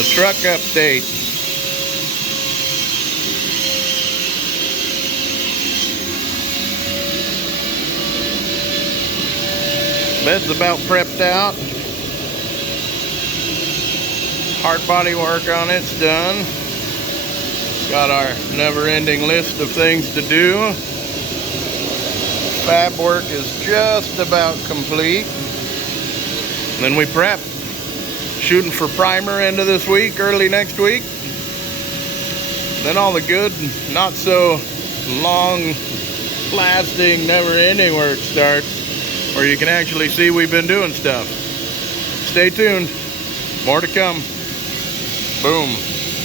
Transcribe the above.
The truck update. Bed's about prepped out. Hard body work on it's done. Got our never-ending list of things to do. Fab work is just about complete. Then we prep. Shooting for primer end of this week, early next week. Then all the good, not so long lasting, never-ending work starts, where you can actually see we've been doing stuff. Stay tuned. More to come. Boom.